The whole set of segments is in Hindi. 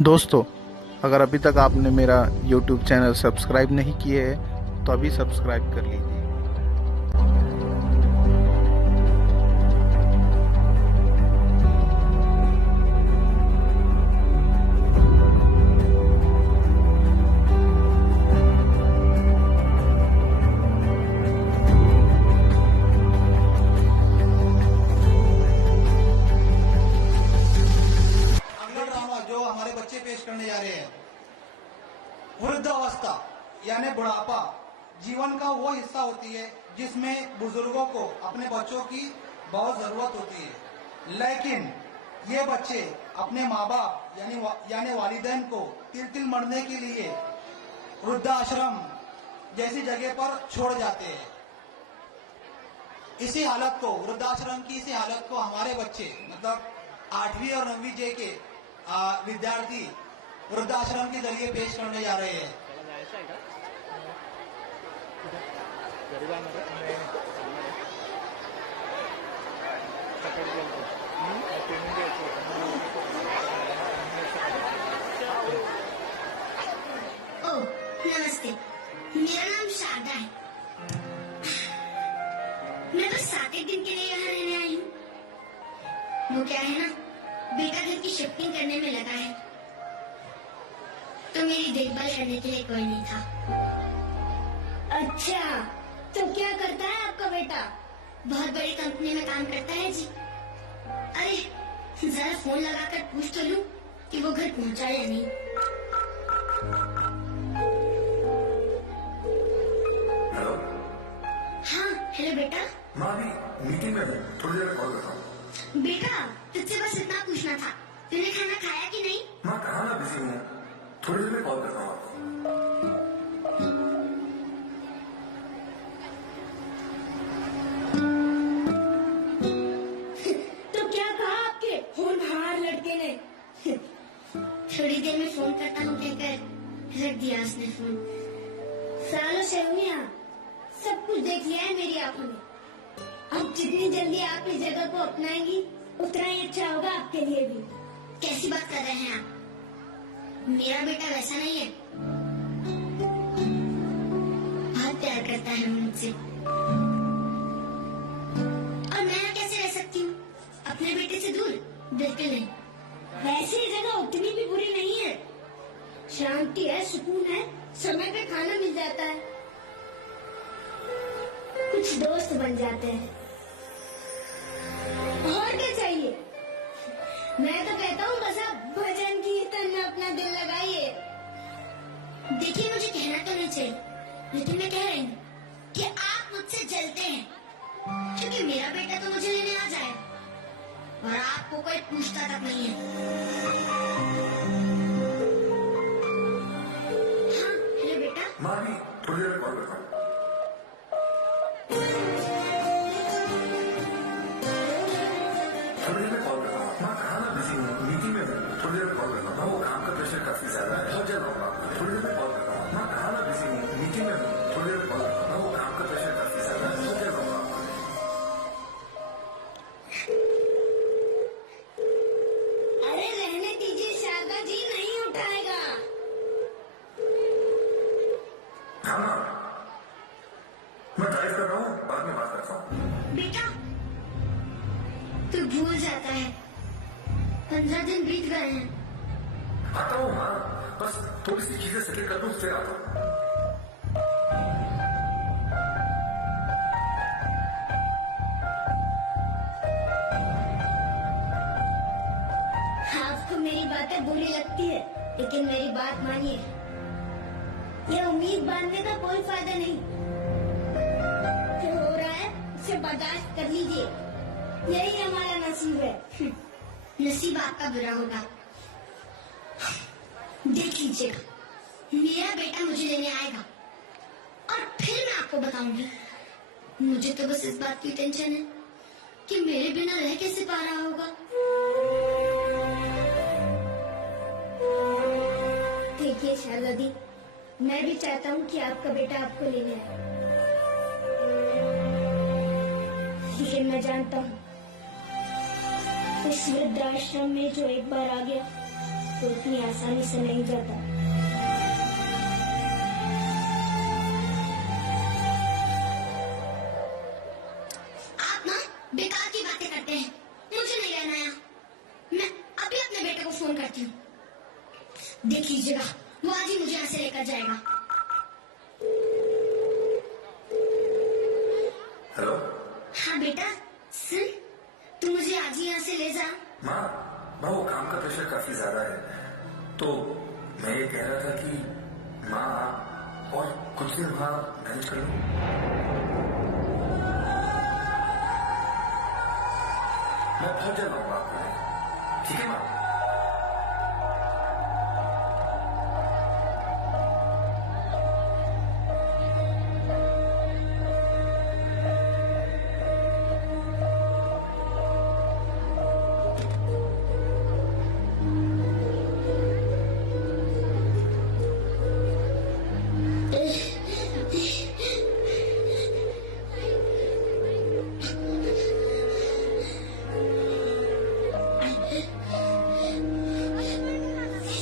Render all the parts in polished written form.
दोस्तों, अगर अभी तक आपने मेरा YouTube चैनल सब्सक्राइब नहीं किए है तो अभी सब्सक्राइब कर लीजिए। अगला ड्रामा जो हमारे बच्चे पेश करने जा रहे हैं, वृद्धावस्था यानी बुढ़ापा जीवन का वो हिस्सा होती है जिसमें बुजुर्गों को अपने बच्चों की बहुत जरूरत होती है। लेकिन ये बच्चे अपने माँ बाप यानी वालिदैन को तिल तिल मरने के लिए वृद्धाश्रम जैसी जगह पर छोड़ जाते हैं। वृद्धाश्रम की इसी हालत को हमारे बच्चे मतलब 8वीं और 9वीं जे के विद्यार्थी वृद्धाश्रम के जरिए पेश करने जा रहे हैं। ओह, नमस्ते। मेरा नाम शारदा है। मैं बस 7 दिन के लिए यहाँ रहने आई हूँ। वो क्या है ना, बेटा घर की शिफ्टिंग करने में लगा है, तो मेरी देखभाल करने के लिए कोई नहीं था। अच्छा, तो क्या करता है आपका बेटा? बहुत बड़ी कंपनी में काम करता है जी। अरे जरा फोन लगाकर पूछ तो लूं कि वो घर पहुंचा या नहीं। हेलो। हाँ, हेलो बेटा। माँ अभी मीटिंग में हूँ, थोड़ी देर में कॉल करता हूँ। बेटा, तुझसे बस इतना पूछना था, तूने खाना खाया कि नहीं? माँ कहाँ ना बिजी हूँ, थोड़ी देर में कॉल करता हूँ आपको। तो क्या कहा आपके होनहार लड़के ने? थोड़ी देर में फोन करता हूँ कहकर रख दिया उसने फोन। सालों से हूँ यहाँ, सब कुछ देख लिया है मेरी आंखों ने। अब जितनी जल्दी आप इस जगह को अपनाएंगी उतना ही अच्छा होगा आपके लिए भी। कैसी बात कर रहे हैं आप? मेरा बेटा वैसा नहीं है, बहुत प्यार करता है मुझसे। और मैं यहाँ कैसे रह सकती हूँ अपने बेटे से दूर? बिल्कुल नहीं। वैसे ये जगह उतनी भी बुरी नहीं है, शांति है, सुकून है, समय पे खाना मिल जाता है, कुछ दोस्त बन जाते हैं, और क्या चाहिए? मैं तो कहता हूँ बस आप भजन कीर्तन में अपना दिल लगाइए। देखिए, मुझे कहना तो नहीं चाहिए, लेकिन मैं कह रही हूँ कि आप मुझसे जलते हैं, क्योंकि मेरा बेटा तो मुझे लेने आ जाए और आपको कोई पूछता तक नहीं है। हाँ, हेलो बेटा। माँ अभी थोड़ी देर में कॉल करता हूँ। थोड़ी देर में कॉल करता हूँ। माँ कहाँ ना बिजी हूँ, मीटिंग में हूँ, थोड़ी देर में कॉल करता हूँ। वो काम का प्रेशर काफी ज्यादा है, बहुत जल्द आऊंगा। थोड़ी देर में कॉल करता हूँ। माँ कहाँ ना बिजी हूँ, मीटिंग में हूँ, थोड़ी देर में कॉल करता हूँ। वो काम का प्रेशर काफी ज्यादा है, बहुत जल्द आऊंगा। अरे रहने दीजिए शारदा जी, नहीं उठाएगा। हाँ माँ, मैं ड्राइव कर रहा हूँ, बाद में बात करता हूँ। बेटा, तू भूल जाता है, 15 दिन बीत गए हैं। आता हूँ माँ, बस थोड़ी सी चीजें सेटल कर दूँ फिर आता हूँ। आपको मेरी बातें बुरी लगती है, लेकिन मेरी बात मानिए, ये उम्मीद बांधने का कोई फायदा नहीं। जो हो रहा है उसे बर्दाश्त कर लीजिए, यही हमारा नसीब है। नसीब आपका बुरा होगा। देख लीजिएगा, मेरा बेटा मुझे लेने आएगा और फिर मैं आपको बताऊंगी। मुझे तो बस इस बात की टेंशन है कि मेरे बिना रह कैसे पा रहा होगा। देखिए शारदा दी, मैं भी चाहता हूँ कि आपका बेटा आपको लेने आए, लेकिन मैं जानता हूँ इस वृद्धाश्रम में जो एक बार आ गया तो इतनी आसानी से नहीं जाता। आप ना बेकार की बातें करते हैं, मुझे नहीं रहना यहाँ। मैं अभी अपने बेटे को फोन करती हूँ, देख लीजिएगा वो आज ही मुझे यहाँ से लेकर जाएगा। हेलो हाँ बेटा सुन, तू मुझे आज ही यहाँ से ले जा। माँ, वो काम का प्रेशर काफी ज्यादा है, तो मैं ये कह रहा था कि माँ आप और कुछ दिन वहाँ मैनेज कर लो। मैं पहुंच जाता हूँ आपको, ठीक है माँ?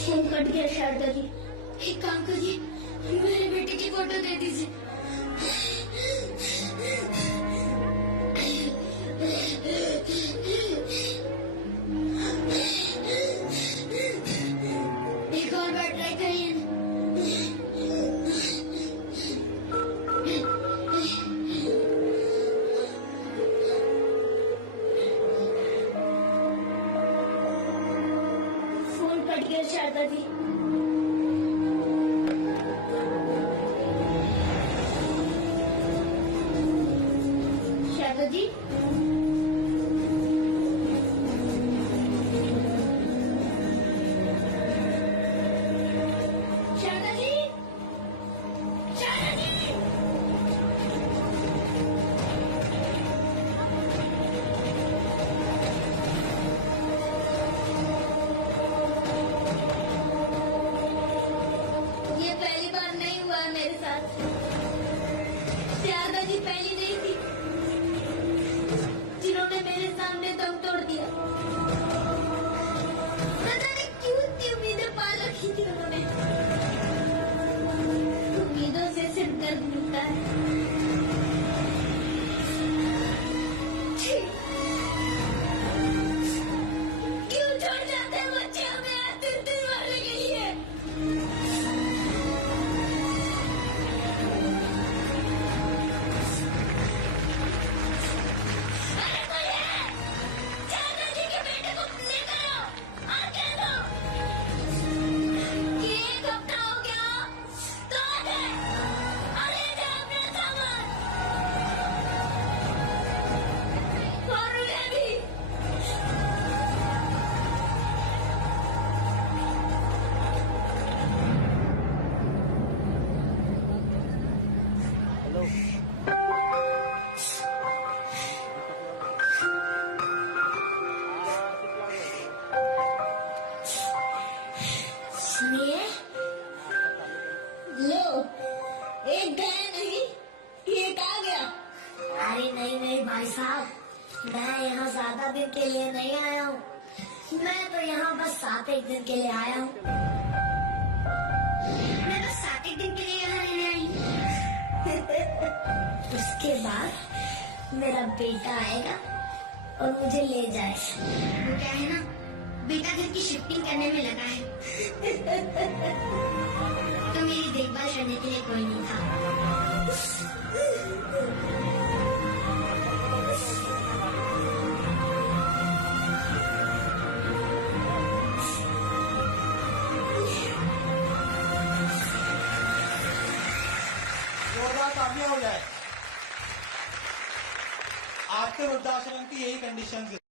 फोन कट गया शारदा जी, एक काम करिए मेरे बेटे की फोटो दे दीजिए। एक और बार ट्राई करिए। फोन कट गया शारदा जी। शारदा जी शारदा जी शारदा जी ये पहली बार नहीं हुआ है मेरे साथ। शारदा जी पहली नहीं थी जिन्होंने मेरे सामने दम तोड़ दिया। पता नहीं क्यों इतनी उम्मीदें पाल रखी थी उन्होंने। उम्मीदों से सिर दर्द मिलता है। छी! क्यों छोड़ जाते हैं बच्चे हमें 3-3 मरने के लिए? अरे बोलिए! शारदा जी के बेटे को लेकर आओ और कह दो कि 1 हफ्ता हो गया तो आ जाए और ले जाए अपना सामान और उन्हें भी। सुनिए, लो एक गया नहीं, एक आ गया। अरे नहीं नहीं भाई साहब, मैं यहाँ ज्यादा दिन के लिए नहीं आया हूँ। मैं तो यहाँ बस 7-1 दिन के लिए आया हूँ। मैं बस 7-1 दिन के लिए यहाँ रहने आई हूँ। उसके बाद मेरा बेटा आएगा और मुझे ले जाएगा। वो क्या है ना, बेटा घर की शिफ्टिंग करने में लगा है। तो मेरी देखभाल करने के लिए कोई नहीं था। जोरदार तालियां हो जाए। आपके वृद्धाश्रम की यही कंडीशन है।